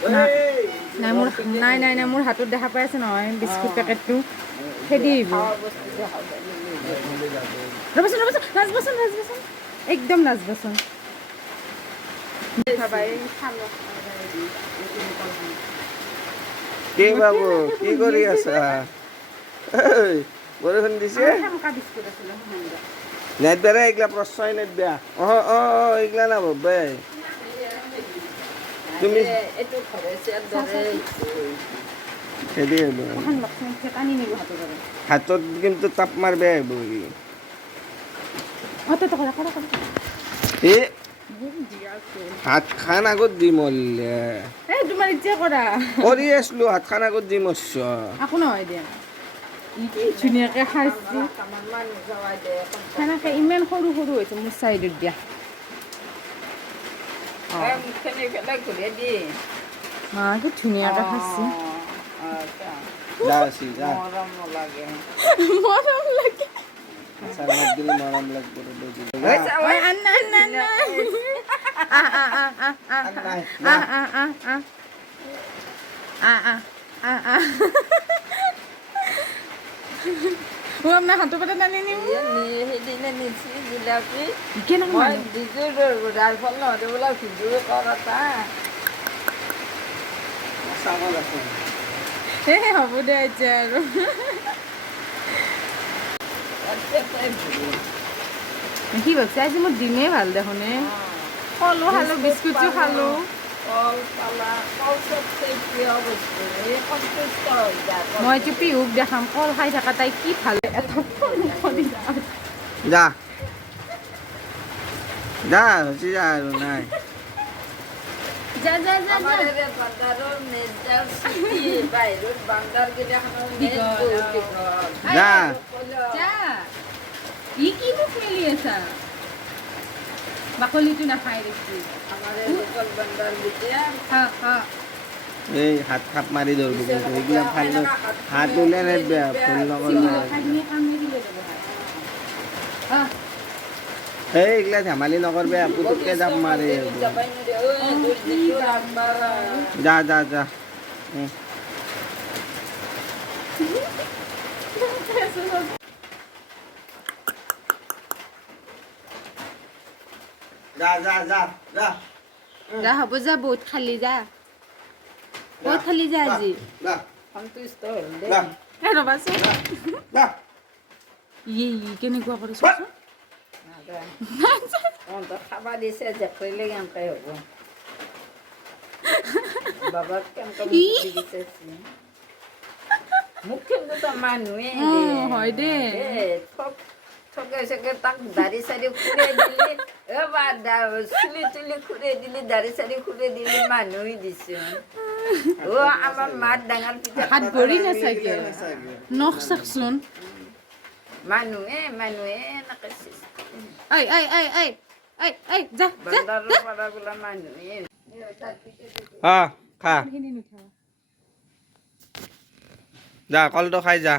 নাই মোৰ নাই মোৰ হাতত দেখা পাই আছে নহয় বিস্কুট পেকেটটো খেদি আহিব ৰ'বচোন নাচবচোন একদম নাচবচোন কি বাবু কি কৰি আছা বৰষুণ দিছে নেটবেৰা এইগিলা প্ৰশ্ৰয় নেটবেয়া এইগিলা নাভাবে তুমি হাতত কিন্তু তাপ মাৰবে আহিব হাত খান আগত দি মৰলে তোমাৰ ইচ্ছা কৰা কৰি আছিলো হাত খান আগত দি মৰছ একো নহয় দিয়া ধুনীয়াকৈ খাইছি সেনেকৈ ইমান সৰু হৈছে মোৰ চাইডত দিয়া কি ধুনীয়াকৈ খাইছি মৰম লাগে মৰম লাগব আপোনাৰ হাতৰ পাতে নানি নিম সেইদিনা নিচি জিলাপি মই দিছোঁ তাৰ ফল নহওঁতে বোলা ভিডিঅ' কৰ এটা হ'ব দে এতিয়া আৰু কি ভাবছে আজি মোৰ দিনেই ভাল দেখোন কলো খালোঁ বিস্কুটো খালোঁ মই এতিয়া পিহুক দেখাম কল খাই থকা তাই কি ভাল যা যা হৈছে যা আৰু নাই যা কি মুখ মেলি আছা বাকলিটো নাখায় দেখি এই হাত খাপ মাৰি ধৰিব কিন্তু এইগিলা ভাল হাত উলিয়াই নেটবেয়া ভুল নকৰিবা এইগিলা ধেমালি নকৰবে পুতুককে জাপ মাৰি যা যা যা যা যা যা যা যা হ'ব যা বহুত খালি যা বহুত খালি যা আজি সন্তুষ্ট হ'ল যা ৰ'বাচোন যা কেনেকুৱা কৰিছ খাবা দিছে জেপৰিলে কেনেকৈ হ'ব বাবাক কেনেকৈ দিছে মোক কিন্তু তাৰ মানুহে হয় দে ঠগে চাগে তাক দাড়ি চাৰি খুৰাই দিলি চুলি তুলি খুৰাই দিলি দাড়ি চাৰি খুৰাই দিলি মানুহে দিছে আমাৰ মাত ডাঙৰ পিঠা হাত ভৰি নাচাগে নখ চাকচোন মানুহে এনেকৈ যা বান্দাৰৰ পৰা বোলা মানুহে খা যা কলটো খাই যা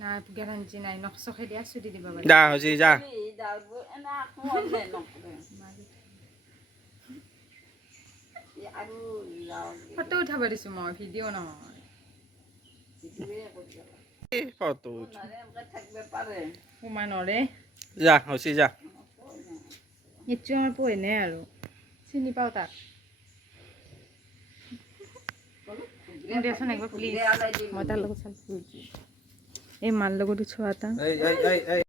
নাই গেৰাণ্টি নাই নখ চখে দিয়া চুটি দিবা যা হৈছে যা ফটো উঠাব দিছোঁ মই ভিডিঅ' নহয় ফটো সোমাই নৰে যা হৈছে যা এইটো আমাৰ পঢ়েনে আৰু চিনি পাওঁ তাক দিয়াচোন একবাৰ প্লিজ মই তাৰ লগত চাল এই মাৰ লগত উঠোৱা এটা